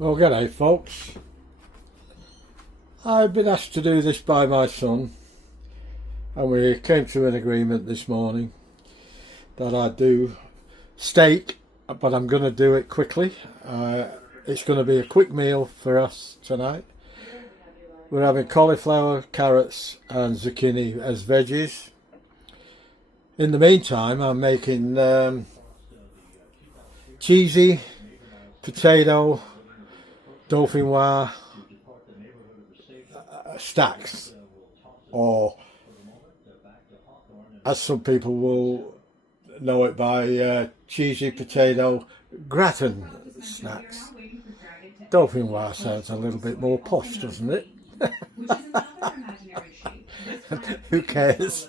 Well, g'day folks. I've been asked to do this by my son, and we came to an agreement this morning that I do steak, but I'm going to do it quickly. It's going to be a quick meal for us tonight. We're having cauliflower, carrots and zucchini as veggies. In the meantime, I'm making cheesy potato dauphinois stacks, or as some people will know it by cheesy potato gratin snacks. Dauphinois sounds a little bit more posh, doesn't it? Who cares?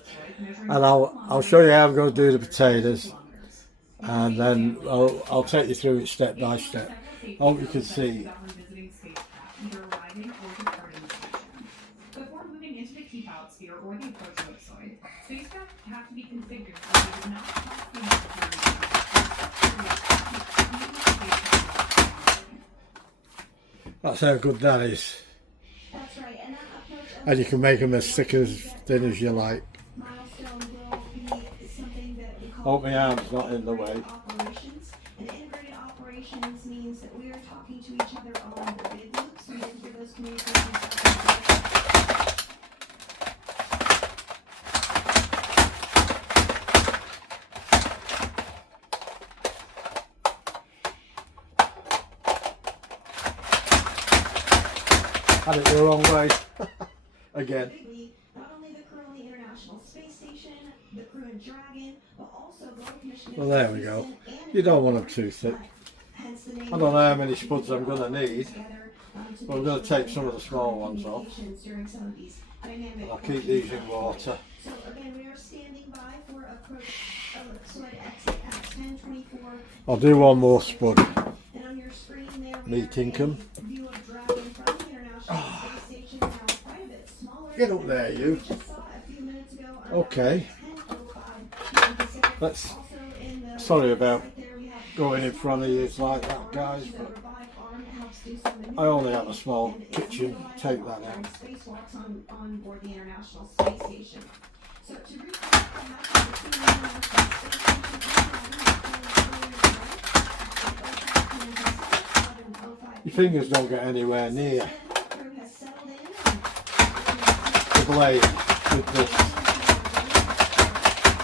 And I'll show you how I'm going to do the potatoes, and then I'll take you through it step by step. I hope you can see. Before moving into the keep out sphere or the approach ellipsoid, spacecraft have to be configured so they do not cross the That's how good that is. That's right, and that approach And you can make them as thick as thin as you like. milestone will be something that we call Hope my arm's not in the way. operations. And integrated operations means that we are talking to each other on the big loops. We didn't hear those communications. Had it the wrong way. Again. Not only the crew on the International Space Station, the crew in Dragon, but also both missions. Well, there we go. You don't want them too thick. I don't know how many spuds I'm going to need, but I'm going to take some of the small ones off. And I'll keep these in water. So again, we are standing by for approach ellipsoid exit at 10:24. I'll do one more spud. And on your screen there, Me tinkum. view of Dragon from the International Space Station, now quite a bit smaller. Get up there, you. We just saw a few minutes ago. Okay. 10:05 Pacific. Let's. Also in the Sorry about right there, we have going in front of you like that, guys, but I only have a small kitchen. Take that out. Spacewalks on board the International Space Station. So to recap what happened between the International Space Station Your fingers don't get anywhere near the crew has settled in. the blade with this.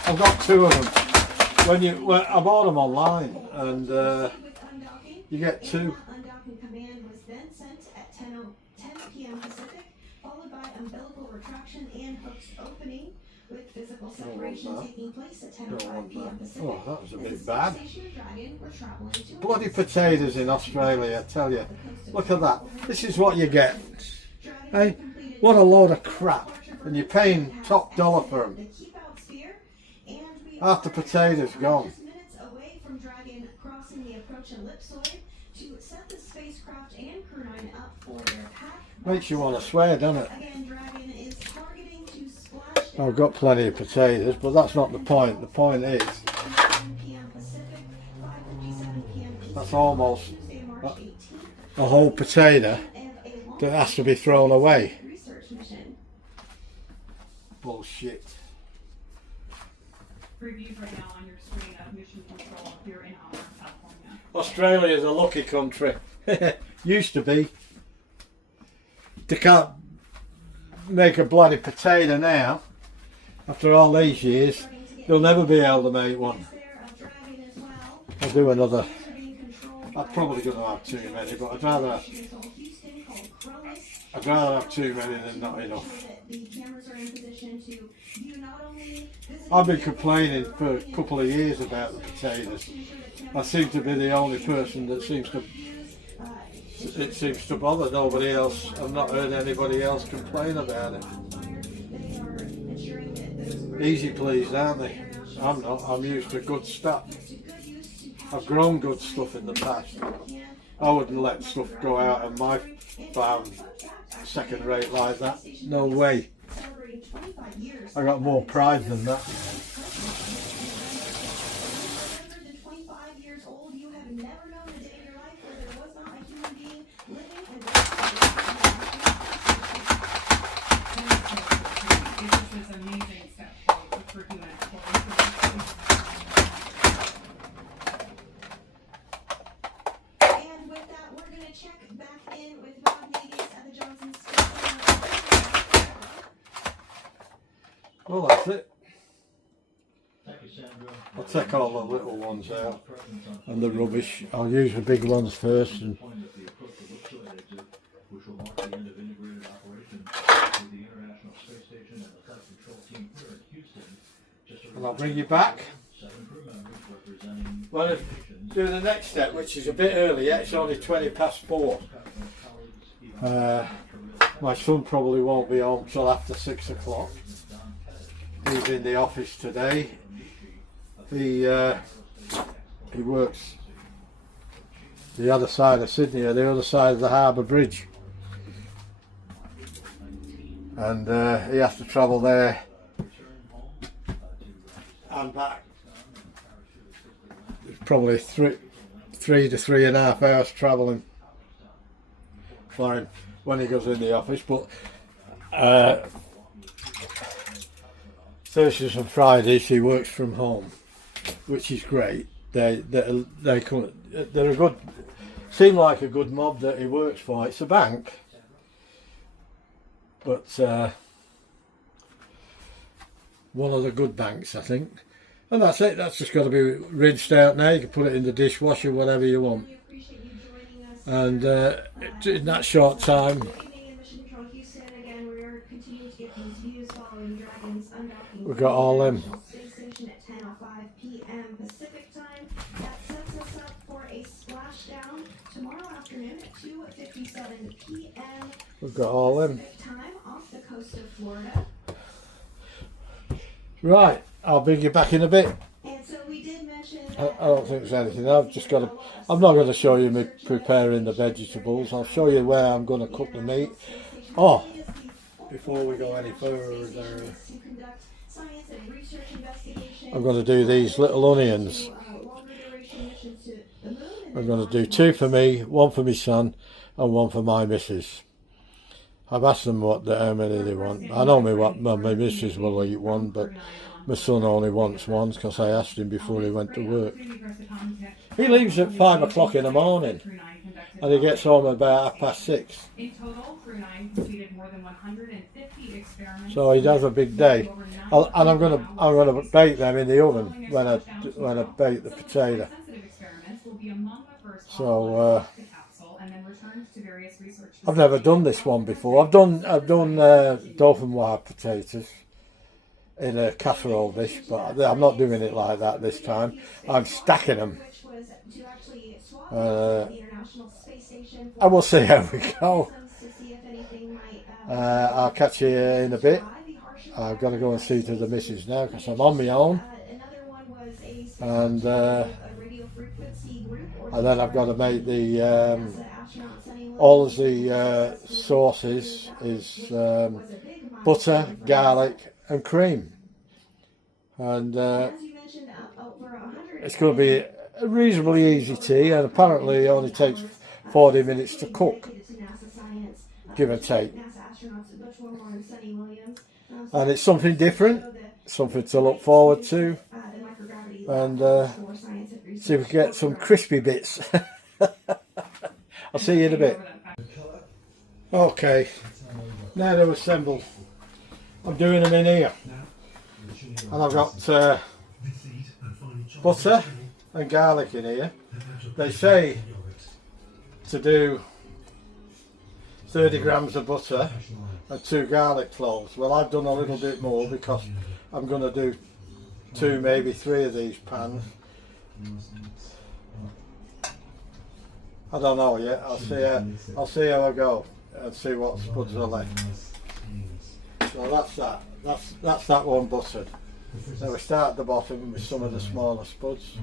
I've got two of them. I bought them online, and you get two. Undocking command was then sent at 10 p.m. Pacific, followed by umbilical retraction and hooks opening, with physical separation taking place at 10:05 p.m. Pacific. Oh, that was a bit bad. Dragon, we're traveling to Bloody potatoes in Australia, I tell you. Look at that. This is what you get. Hey, what a load of crap. And you're paying top dollar for them. the keep out sphere, and we Half the potatoes gone. just minutes away from Dragon crossing the approach ellipsoid to set the spacecraft and crew 9 up for their pack. Makes you want to swear, doesn't it? Again, Dragon is targeting to splash down I've got plenty of potatoes, but that's not the point. The point is, 7 p.m. Pacific, 5:57 p.m. Eastern, that's almost Tuesday, March 18th, a whole potato and a long that has to be thrown away. research mission. Bullshit. Previews right now on your screen of mission control here in Auburn, California. Australia's a lucky country. Used to be. They can't make a bloody potato now. After all these years, they'll never be able to make one. There of Dragon as well. I'll do another. They're being controlled I'm probably going to have too many, but I'd rather Houston called Cronus. have too many than not enough. The cameras are in position to view not only I've been complaining for a couple of years about the potatoes. I seem to be the only person that seems to bother. Nobody else. I've not heard anybody else complain about it. Easy pleased, aren't they? I'm not. I'm used to good stuff. I've grown good stuff in the past. I wouldn't let stuff go out of my farm second rate like that. No way. I got more pride than that. check back in with Rob Navius at the Johnson Space Center. Well, that's it. I'll take all the little ones out and the rubbish. I'll use the big ones first, and I'll bring you back. Well, if do the next step, which is a bit early yet, it's only 20 past 4. My son probably won't be home till after 6 o'clock. He's in the office today. He works the other side of Sydney, or the other side of the Harbour Bridge, and he has to travel there and back. It's probably 3 to 3.5 hours travelling for him when he goes in the office, but Thursdays and Fridays he works from home, which is great. They're a good, seem like a good mob that he works for. It's a bank, but one of the good banks, I think. And that's it. That's just got to be rinsed out now. You can put it in the dishwasher, whatever you want. And in that short time, we've got all them. We've got all them. Right, I'll bring you back in a bit. I don't think there's anything. I'm not going to show you me preparing the vegetables. I'll show you where I'm going to cook the meat. Oh, before we go any further, I'm going to do these little onions. I'm going to do 2 for me, 1 for my son, and 1 for my missus. I've asked them how many they want. I know my missus will eat 1, but my son only wants 1 because I asked him before he went to work. He leaves at 5 o'clock in the morning and he gets home about 6:30. In total, Crew 9 completed more than 150 experiments. So he does a big day. And I'm gonna bake them in the oven when I bake the potato. So I've never done this one before. I've done dauphinois potatoes in a casserole dish, but I'm not doing it like that this time. I'm stacking them. And we'll see how we go. I'll catch you in a bit. I've got to go and see to the missus now because I'm on my own. And then I've got to make the all of the sauces is butter, garlic and cream, and it's going to be a reasonably easy tea, and apparently it only takes 40 minutes to cook, give and take. And it's something different, something to look forward to, and see if we can get some crispy bits. I'll see you in a bit. Okay, now they're assembled. I'm doing them in here, and I've got butter and garlic in here. They say to do 30 grams of butter and 2 garlic cloves. Well, I've done a little bit more because I'm going to do 2, maybe 3 of these pans. I don't know yet. I'll see how I go and see what spuds are left. So that's that one buttered. So we start at the bottom with some of the smaller spuds.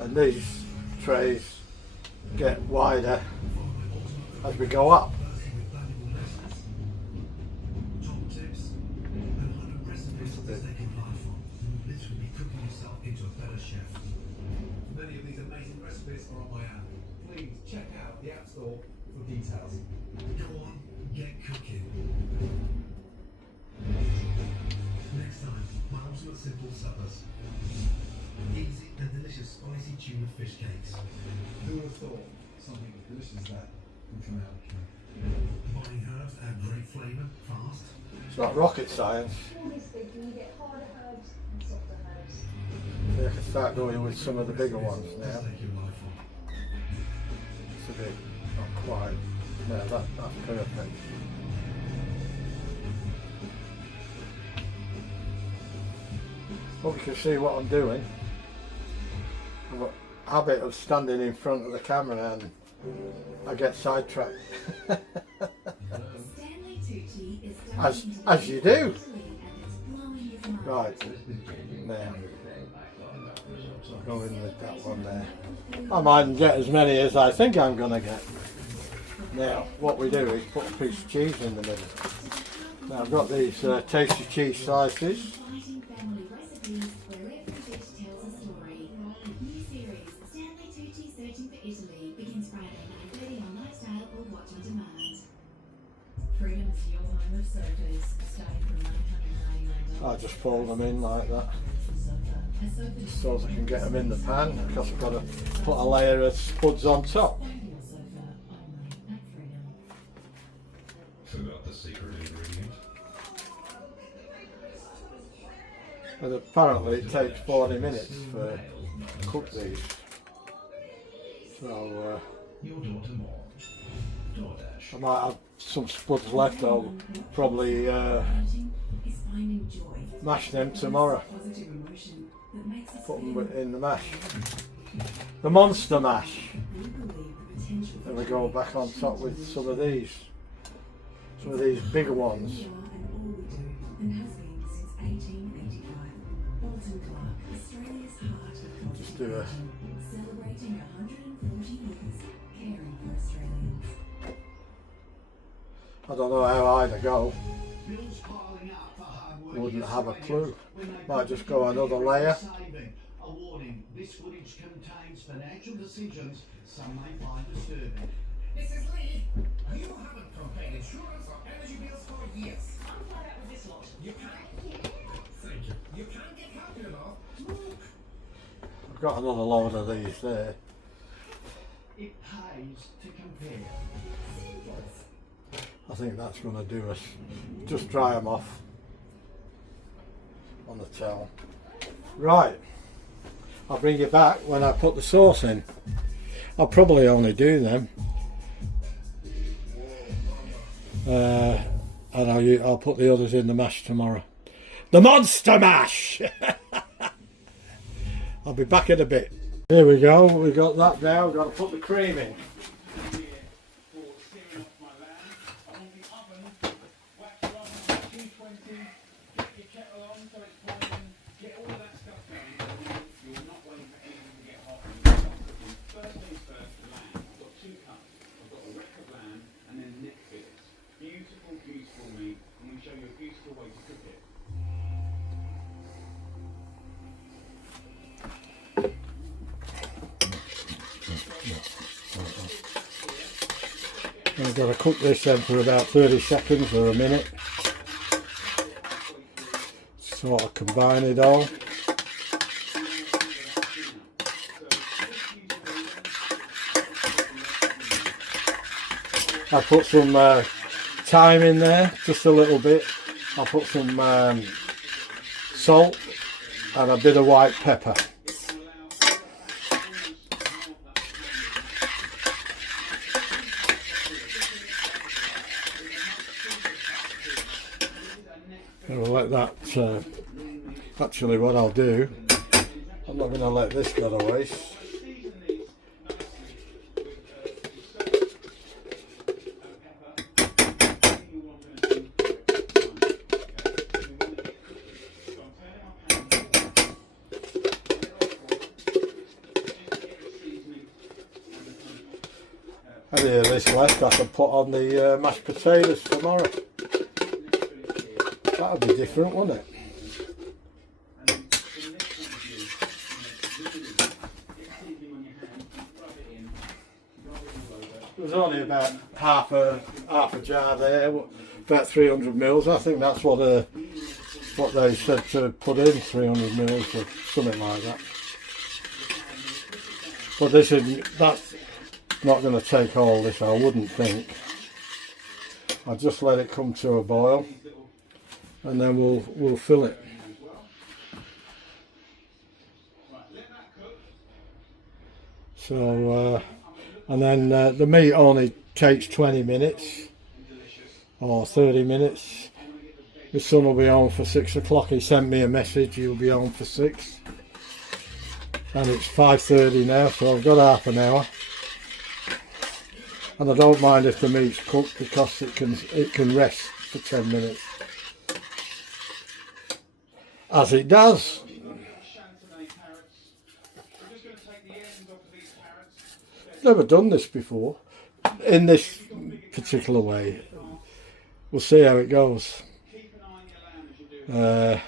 And these trays get wider as we go up. Many of these amazing recipes are on my app. Please check out the App Store for details. Go on, get cooking. simple suppers. Easy and delicious spicy tuna fish cakes. Who would have thought something as delicious as that would come out? Buying herbs add great flavour fast. It's not rocket science. Broadly speaking, you get harder herbs and softer herbs. So I can start going with some of the bigger ones now. Just take your life on. It's a bit, not quite. No, that's perfect. Hope you can see what I'm doing. I've got a habit of standing in front of the camera and I get sidetracked. as you do. Right, now I'll go in with that one there. I mightn't get as many as I think I'm going to get. Now what we do is put a piece of cheese in the middle. Now I've got these tasty cheese slices. I just fold them in like that, so as I can get them in the pan, because I've got to put a layer of spuds on top. Forgot the secret ingredient. And apparently it takes 40 minutes to cook these. So Your daughter more. DoorDash. I might have some spuds left. I'll probably mash them tomorrow. Put them in the mash. The monster mash. Then we go back on top with some of these bigger ones. Just do a I don't know how I'd go. Wouldn't have a clue. Might just go another layer. A warning, this footage contains financial decisions some may find disturbing. Mrs. Lee, you haven't paid insurance or energy bills for years. I'm fed up with this lot. You can't. Thank you. You can't get happy enough. Look. I've got another load of these there. It pays to compare. I think that's going to do us. Just dry them off on the towel. Right, I'll bring you back when I put the sauce in. I'll probably only do them. And I'll put the others in the mash tomorrow. The monster mash! I'll be back in a bit. Here we go, we got that now. We've got to put the cream in. I've got to cook this then for about 30 seconds or a minute. Sort of combine it all. I put some thyme in there, just a little bit. I'll put some salt and a bit of white pepper. I'll let that, actually what I'll do, I'm not going to let this go to waste. Any of this left I can put on the mashed potatoes tomorrow. That would be different, wouldn't it? There's only about half a jar there, about 300 mils. I think that's what what they said to put in, 300 mils or something like that. But that's not going to take all this, I wouldn't think. I'll just let it come to a boil and then we'll fill it. So and then the meat only takes 20 minutes or 30 minutes. The son will be home for 6 o'clock. He sent me a message, he'll be home for 6. And it's 5:30 now, so I've got half an hour. And I don't mind if the meat's cooked because it can rest for 10 minutes. As it does. Never done this before in this particular way. We'll see how it goes. I've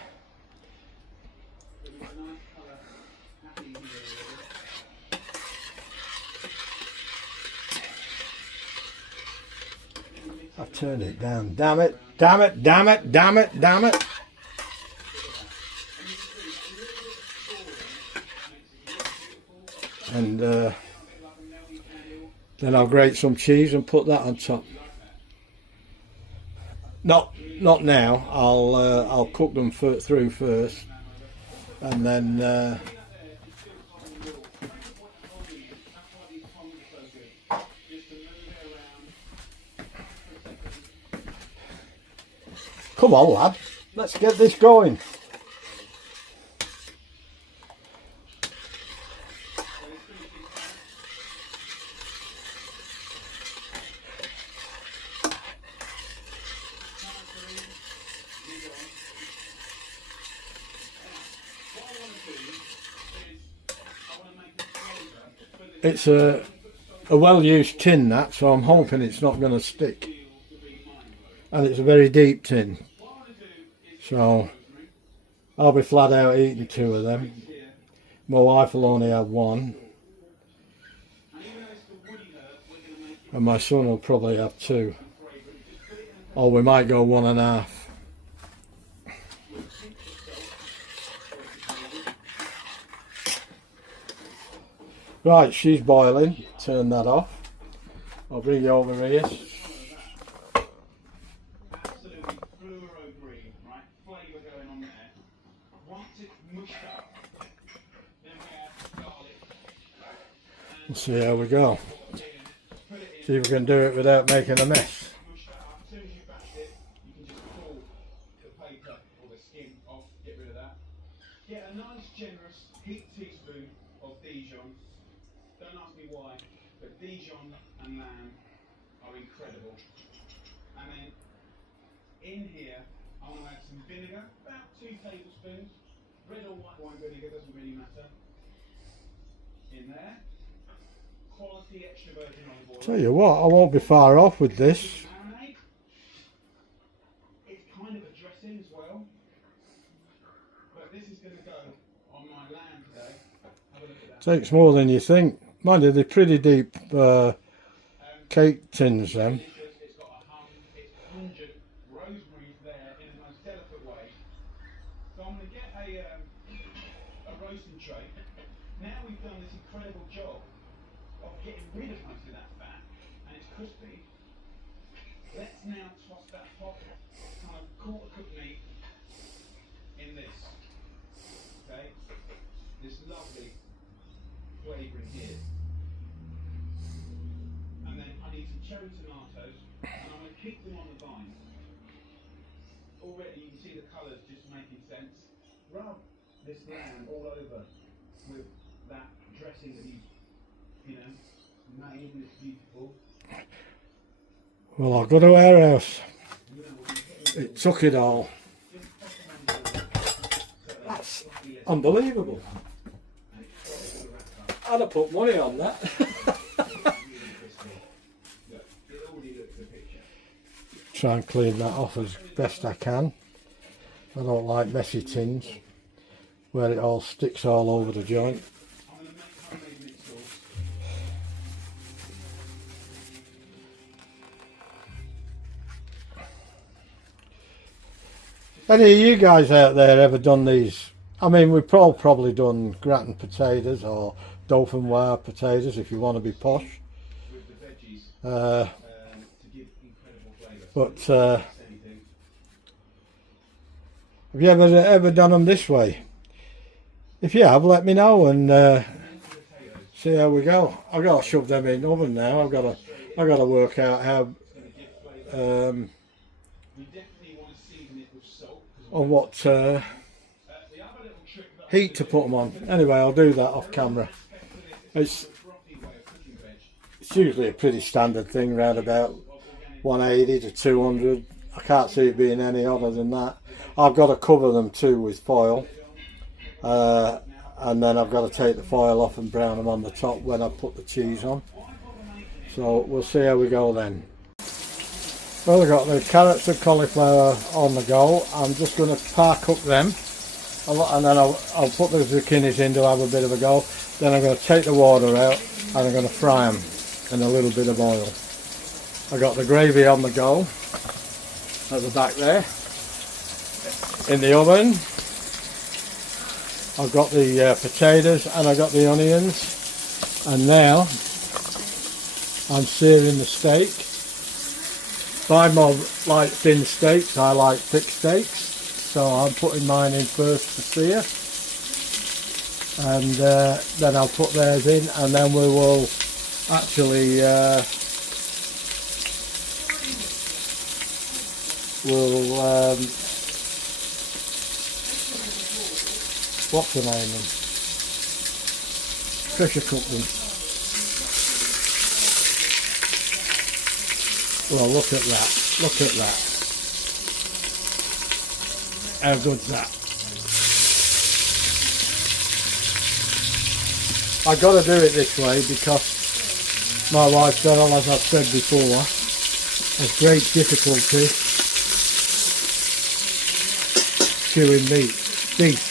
turned it down. Damn it, damn it, damn it, damn it, damn it. And then I'll grate some cheese and put that on top. Not now. I'll cook them through first, and then come on, lad. Let's get this going. It's a well-used tin, that, so I'm hoping it's not going to stick. And it's a very deep tin, so I'll be flat out eating 2 of them. My wife will only have 1, and my son will probably have 2, or we might go 1.5. Right, she's boiling. Turn that off. I'll bring you over here. Absolutely fluoro green, right? Flavour going on there. Once it's mushed up, then we add garlic. We'll see how we go. See if we can do it without making a mess. Mush that up. As soon as you bash it, you can just pull the paper or the skin off, get rid of that. Get a nice generous heaped teaspoon of Dijon. Don't ask me why, but Dijon and lamb are incredible. And then in here, I want to add some vinegar, about 2 tablespoons. Red or white wine vinegar, doesn't really matter. In there. Quality extra virgin olive oil. Tell you what, I won't be far off with this. Marinade. It's kind of a dressing as well. But this is going to go on my lamb today. Have a look at that. Takes more than you think. Mind you, they're pretty deep cake tins, them. It's got a hum, it's pungent, rosemary there in a most delicate way. So I'm going to get a roasting tray. Now we've done this incredible job of getting rid of most of that fat, and it's crispy. Let's now toss that hot, kind of quarter cooked meat in this. Okay? This lovely flavouring here. And then I need some cherry tomatoes, and I'm going to keep them on the vine. Already you can see the colours just making sense. Rub this lamb all over with that dressing that you know, made, and it's beautiful. Well, I'll go to our house. It took it all. That's unbelievable. I'd have put money on that. Try and clean that off as best I can. I don't like messy tins where it all sticks all over the joint. Any of you guys out there ever done these? I mean, we've probably done gratin potatoes or dauphinois potatoes if you want to be posh. with the veggies Uh, to give incredible flavour. but Anything. have you ever done them this way? If you have, let me know and see how we go. I've got to shove them in the oven now. I've got to work out how We definitely want to season it with salt. on what The other little trick that heat to put them on. Anyway, I'll do that off camera. It's usually a pretty standard thing, around about 180 to 200. I can't see it being any other than that. I've got to cover them too with foil, and then I've got to take the foil off and brown them on the top when I put the cheese on. So we'll see how we go then. Well, I've got the carrots and cauliflower on the go. I'm just going to par cook them, and then I'll put the zucchinis in to have a bit of a go. Then I'm going to take the water out and I'm going to fry them in a little bit of oil. I've got the gravy on the go at the back there. In the oven, I've got the potatoes and I've got the onions, and now I'm searing the steak. My mum likes thin steaks, I like thick steaks, so I'm putting mine in first to sear, and then I'll put theirs in, and then we will actually what's the name of them? Pressure cook them. Well, look at that. Look at that. How good's that? I got to do it this way because my wife, Cheryl, as I've said before, has great difficulty chewing meat. Beef,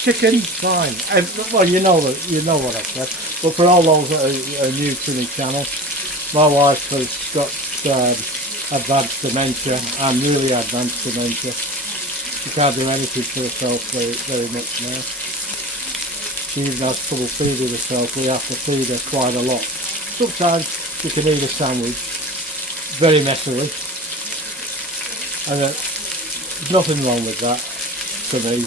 chicken, fine. And, well, you know what I said. But for all those that are new to the channel, my wife has got advanced dementia, and really advanced dementia. She can't do anything for herself very much now. She even has trouble feeding herself. We have to feed her quite a lot. Sometimes she can eat a sandwich very messily, and there's nothing wrong with that for me.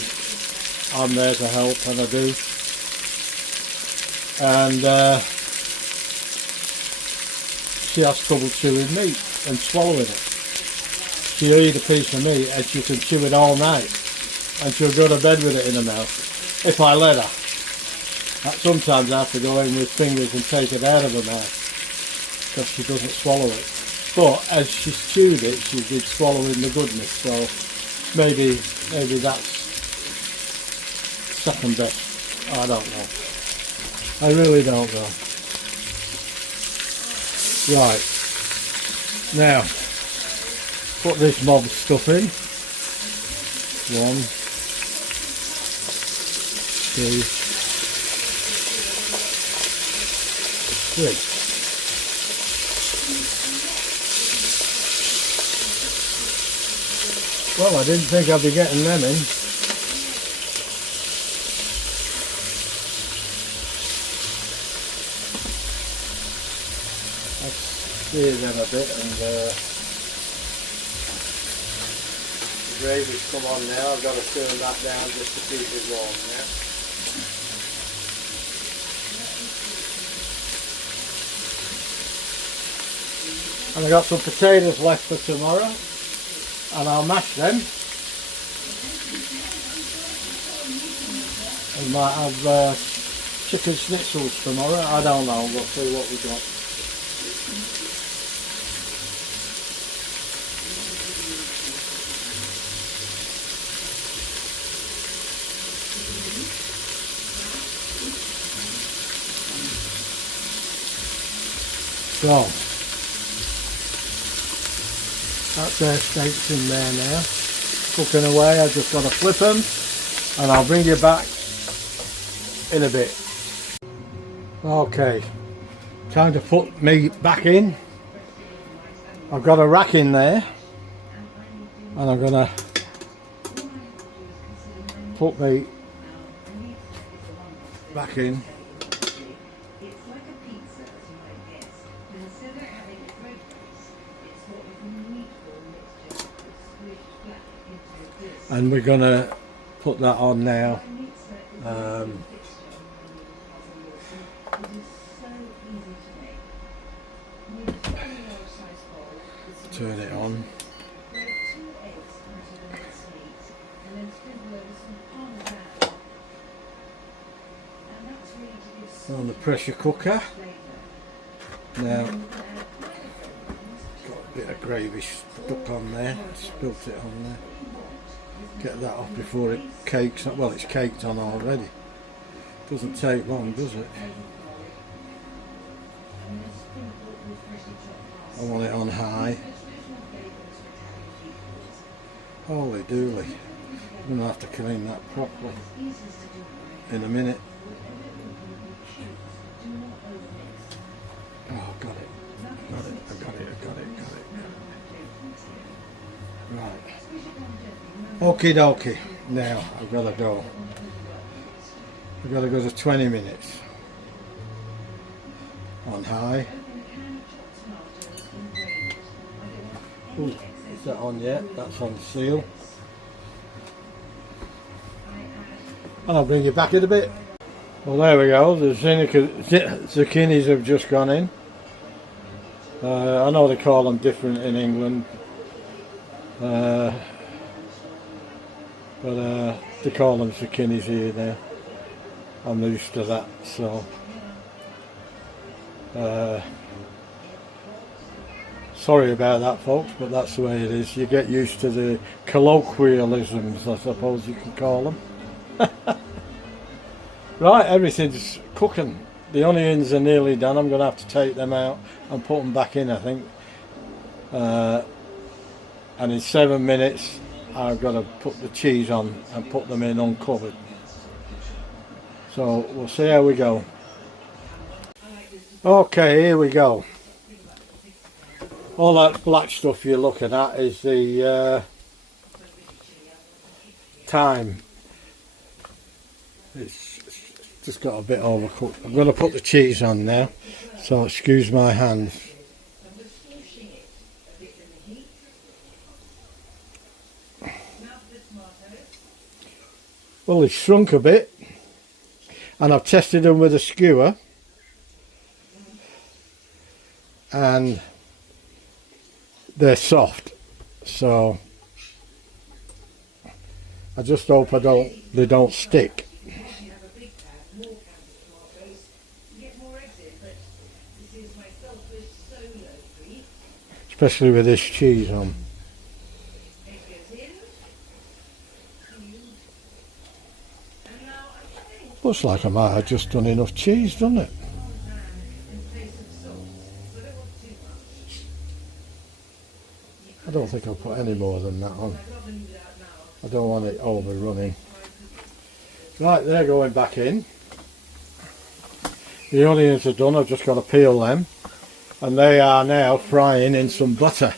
I'm there to help, and I do. And she has trouble chewing meat and swallowing it. She'll eat a piece of meat and she can chew it all night, and she'll go to bed with it in her mouth if I let her. Sometimes I have to go in with fingers and take it out of her mouth because she doesn't swallow it. But as she's chewed it, she's been swallowing the goodness, so maybe that's second best. I don't know. I really don't know. Right, now put this mob stuff in. 1, 2, 3. Well, I didn't think I'd be getting them in. Sear them a bit, and the gravy's come on now. I've got to turn that down just to keep it warm now. And I got some potatoes left for tomorrow, and I'll mash them. We might have chicken schnitzels tomorrow. I don't know. We'll see what we got. So, that's their steaks in there now, cooking away. I've just got to flip them, and I'll bring you back in a bit. Okay, time to put meat back in. I've got a rack in there, and I'm going to put me back in. It's like a pizza, as you might guess, but instead of having a bread base, it's what with a meatball mixture that's squished flat into this. And we're gonna put that on now. Pizza is a Um, fixture on the It is so easy to make. You need a fairly large-sized bowl with some Turn it on. bread, 2 eggs out of the minced meat, and then sprinkle over some parmesan. And that's really to give On the pressure cooker. flavour. Now, You can add pineapple got a bit of gravy stuck on there. Spilt it on there. Get that off before it cakes. Well, it's caked on already. Doesn't take long, does it? I want it on high. Holy dooly. I'm going to have to clean that properly in a minute. Oh, got it. Got it. I got it. I got it. Got it. Right. Okie dokie. Now, I've got to go. I've got to go to 20 minutes. On high. Ooh, is that on yet? That's on seal. And I'll bring you back in a bit. Well, there we go. The zucchinis have just gone in. I know they call them different in England. But they call them zucchinis here now. I'm used to that, so sorry about that, folks, but that's the way it is. You get used to the colloquialisms, I suppose you can call them. Right, everything's cooking. The onions are nearly done. I'm going to have to take them out and put them back in, I think. And in 7 minutes I've got to put the cheese on and put them in uncovered. So we'll see how we go. Okay, here we go. All that black stuff you're looking at is the thyme. It's just got a bit overcooked. I'm going to put the cheese on now, so excuse my hands. Well, they've shrunk a bit, and I've tested them with a skewer, and they're soft, so I just hope they don't stick. Especially with this cheese on. Looks like I might have just done enough cheese, doesn't it? I don't think I'll put any more than that on. I don't want it overrunning. Right, they're going back in. The onions are done, I've just got to peel them. And they are now frying in some butter.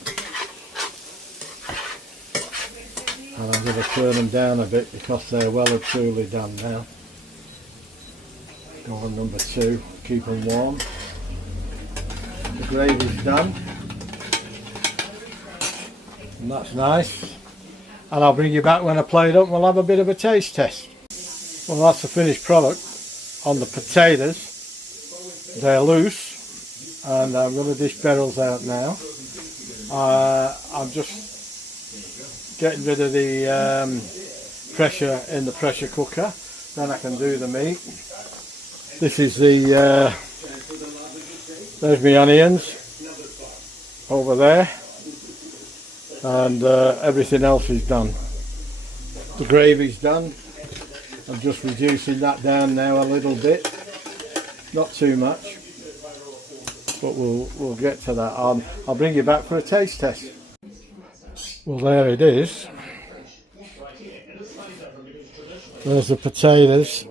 And I'm going to turn them down a bit because they're well and truly done now. Go on number 2, keep them warm. The gravy's done. And that's nice. And I'll bring you back when I plate up and we'll have a bit of a taste test. Well, that's the finished product on the potatoes. They're loose and I'm going to dish barrels out now. I'm just getting rid of the pressure in the pressure cooker, then I can do the meat. This is the there's my onions over there, and everything else is done. The gravy's done. I'm just reducing that down now a little bit, not too much, but we'll get to that. I'll bring you back for a taste test. Well, there it is. There's the potatoes.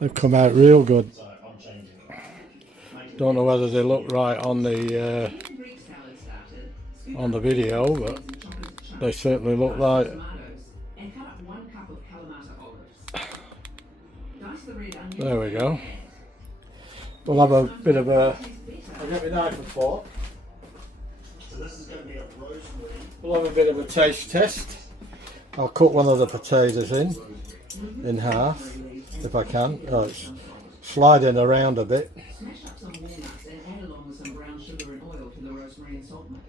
They've come out real good. Don't know whether they look right on the video, but they certainly look like red onion. There we go. We'll have a bit of a... I'll get my knife and fork. So this is going to be a rosemary. We'll have a bit of a taste test. I'll cut one of the potatoes in half, if I can. Oh, it's sliding around a bit. Smash up some walnuts and add along with some brown sugar and oil to the rosemary and salt mix.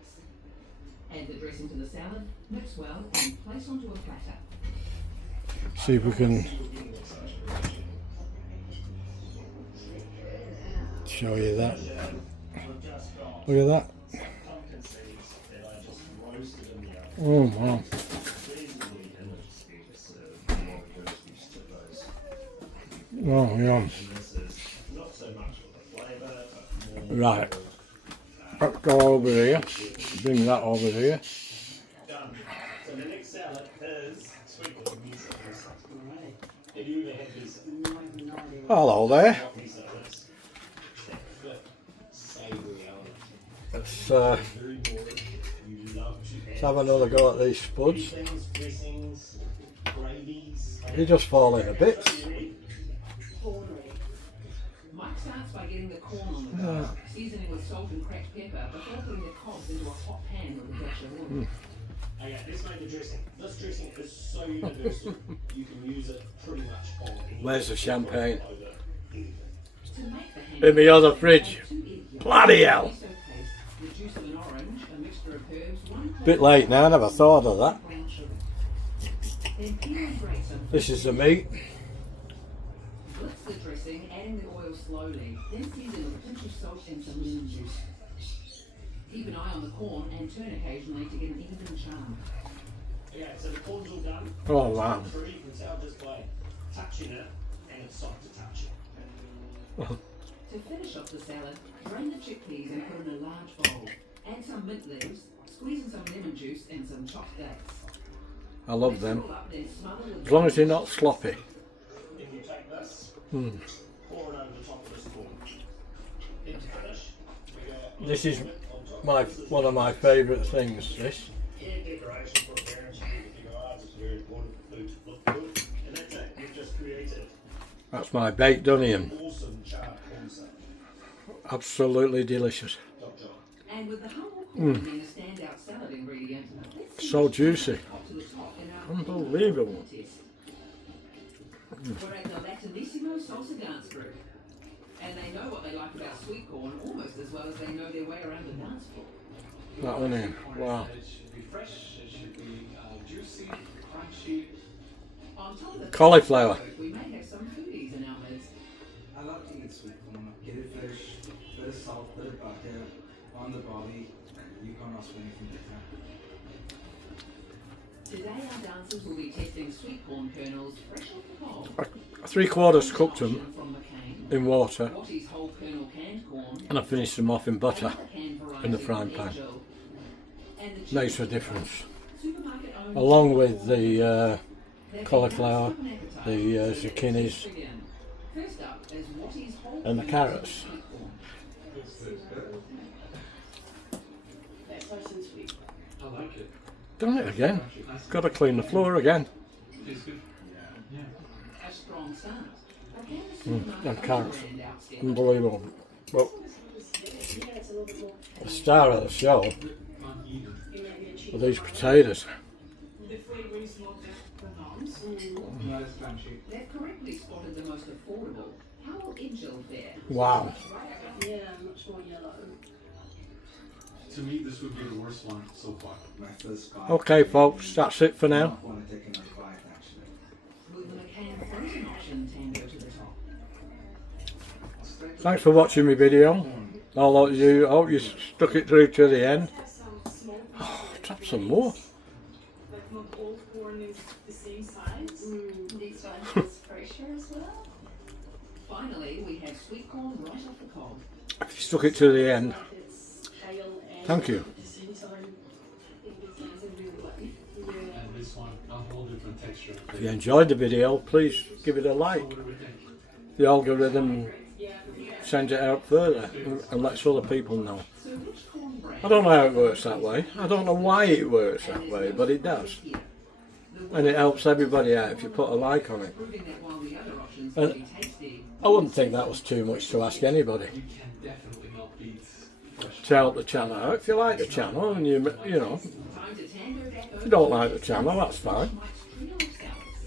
Add the dressing to the salad, mix well, and place onto a platter. See if we can show you that. Look at that. Pumpkin seeds that I just roasted in the oven. Oh wow. Reasonably inexpensive. Oh yum. This is not so much for the flavour, but more Right. Let's go over here. Bring that over here. done. So the next salad is sweet corn miso. Have you ever had these Hello there. miso? It's that thick, savoury element. Let's Very boring. You love to let's have another go at these spuds. things, dressings, gravies. They just fall in a bit. Mike starts by getting the corn on the cob, seasoning with salt and cracked pepper before putting the cobs into a hot pan with a dash of oil. Okay, let's make the dressing. This dressing is so universal, you can use it pretty much on anything. Where's the champagne? Over anything. To make the ham, In the other fridge. add 2 egg yolks, Bloody hell. miso paste, the juice of an orange, a mixture of herbs, 1 Bit late now, I never thought of that. brown sugar. Then peel and grate some This is the meat. Blitz the dressing, adding the oil slowly, then season with a pinch of salt and some lemon juice. Keep an eye on the corn and turn occasionally to get an even charm. Okay, so the corn's all done. Oh wow. I'm sure you can tell just by touching it, and it's soft to touch it. To finish off the salad, drain the chickpeas and put in a large bowl. Add some mint leaves, squeeze in some lemon juice and some chopped dates. I love Mix it them. all up, then smother with As long as they're not sloppy. Then you take this, Hmm. pour it over the top of this corn. Then to finish, we go This is on top. my one of my favourite things, this. Hair decoration for parents to do with your eyes. It's very important for food to look good. And that's it. You've just created That's my baked onion. an awesome charred corn salad. Absolutely delicious. Top job. And with the humble corn being a standout salad ingredient, let's see So which juicy. top to the top in our Unbelievable. test. We're at the Latinissimo salsa dance group. And they know what they like about sweet corn almost as well as they know their way around the dance floor. That onion. Wow. It should be fresh, it should be juicy, crunchy. On top of the Cauliflower. we may have some foodies in our midst. I love to eat sweet corn. Get it fresh, bit of salt, bit of butter on the barbie. You can't ask for anything better. Today our dancers will be testing sweet corn kernels fresh off the cob. 3/4 cooked them Option from McCain. in water Wattie's whole kernel canned corn. and I finished them off in butter. Another canned variety in the of frying pan. Angel. And the Makes a chicken difference. supermarket owned Along with chicken the They've been cauliflower, done as an appetizer, the so let's zucchinis begin. First up is Wattie's whole and the kernel carrots. sweet corn. That's nice and sweet. I like it. Done it again. Got to clean the floor again. Tastes good. A strong start. Again, the and supermarket carrots. owned brand outstanding. Unbelievable. Well, Yeah, it's a little bit more. the star of the show Not even. It might be a cheap. are these potatoes. The flavor is not that pronounced. Not as crunchy. They've correctly spotted the most affordable. How will Angel fare? Wow. Yeah, much more yellow. To me, this would be the worst one so far. My first bite. Okay, folks, that's it for now. I want to take another bite actually. Will the McCain frozen option tango to the top? Thanks for watching my video. All of you, I hope you stuck it through to the end. Have some small Oh, drop some more. like not all corn is the same size. These ones is fresher as well. Finally, we have sweet corn right off the cob. If you stuck it to the end, It's pale and thank you. at the same time, it gets nice and really white. Yeah. And this one, a whole different texture. If you enjoyed the video, please give it a So like. what do we think? The algorithm sends it out further and lets other people know. So which corn brand? I don't know how it works that way. I don't know why it works that way, but it does. Here. The And it helps everybody out if you put a like on it. proving that while the other options And I wouldn't think that was too much to ask anybody You can definitely not beat fresh. to help the channel out. If you like the channel and you know, if you don't like the channel, that's fine.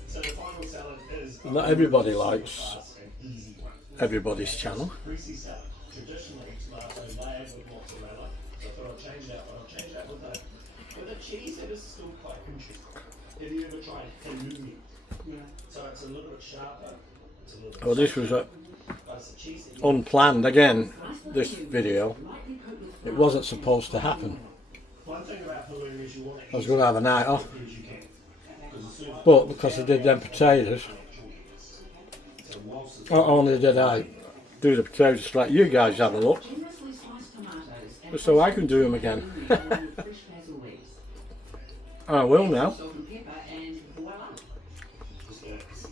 So the final salad is Not everybody likes fast and easy one. everybody's channel. Greasy salad, traditionally tomato layered with mozzarella. So I thought I'd change it up, but I'll change that with a cheese that is still quite interesting. Have you ever tried halloumi? Yeah. So it's a little bit sharper. It's a little bit Well, this was but it's the cheese that you unplanned again. This video, it wasn't supposed to happen. One thing about halloumi is you want it I was going to have a night off, as you can. Because as soon as but because I did them potatoes, so whilst it's not only did I do the potatoes to let you guys have a look, but so I can do them again. I will now. just get a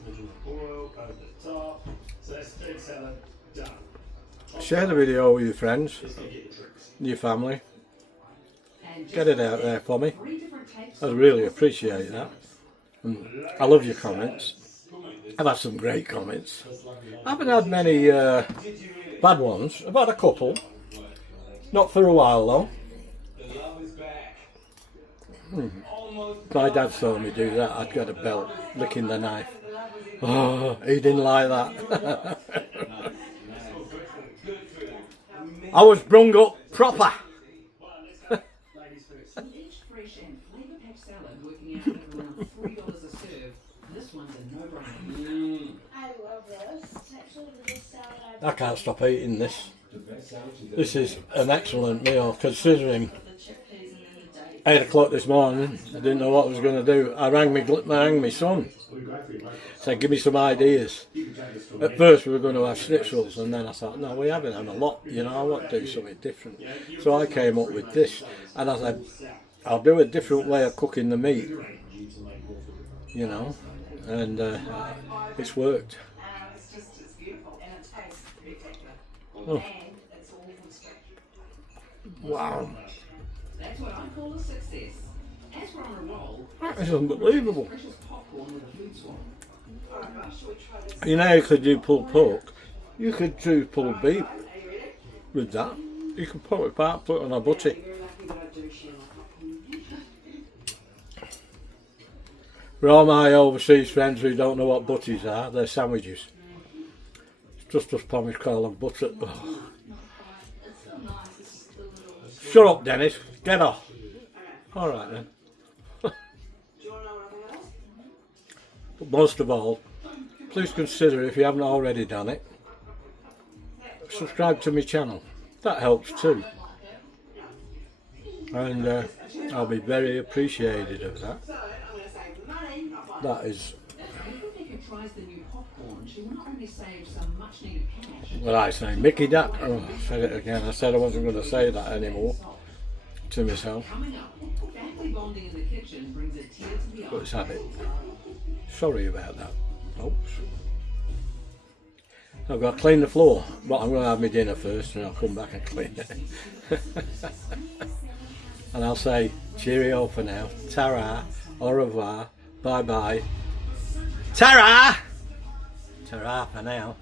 little oil over the top. So that's the third salad done. Share the video with your friends, Just gonna get your tricks. your family. Get it out there for me. I'd really appreciate that. And I love your comments. I've had some great comments. I haven't had many bad ones. I've had a couple. Not for a while though. The love is back. My dad saw me do that. I'd got a belt licking the knife. Oh, he didn't like that. I was brung up proper. Ladies first. Each fresh and flavour-packed salad working out at around $3 a serve. This one's a no-brainer. I love this. It's actually the best salad I've I can't stop eating this. This is an excellent meal considering 8 o'clock this morning. I didn't know what I was going to do. I rang my son. Said, give me some ideas. At first we were going to have schnitzels, and then I thought, no, we haven't had a lot, you know, I want to do something different. So I came up with this, and I said, I'll do a different way of cooking the meat, you know, and it's worked. It's beautiful and it tastes spectacular. Oh. And it's all from scratch. Wow, That's what I call a success. As we're on a roll, that is unbelievable. precious popcorn with a food swap. Alright, should we try this? You know, you could do pulled pork, you could do pulled beef with that. You could pull it apart, put it on a butty. You're lucky that I do share my popcorn. For all my overseas friends who don't know what butties are, they're sandwiches. It's just us Pommies call them butter. Oh. It's so nice. It's just the little... Shut up, Dennis. Get off. All right then. Do you want to know anything else? But most of all, please consider, if you haven't already done it, subscribe to my channel. That helps too. And I'll be very appreciated of that. So, I'm going to save money. I'll buy That is, If Rebecca tries the new popcorn, she will not only save some much needed cash, what I say, Mickey Duck. Oh, I said it again. I said I wasn't going to say that anymore to myself. coming up, family bonding in the kitchen brings a tear to the eye. But it's habit. Sorry about that, folks. I've got to clean the floor, but I'm going to have my dinner first and I'll come back and clean it. And I'll say cheerio for now. Ta-ra, au revoir, bye-bye. Ta-ra! Ta-ra for now.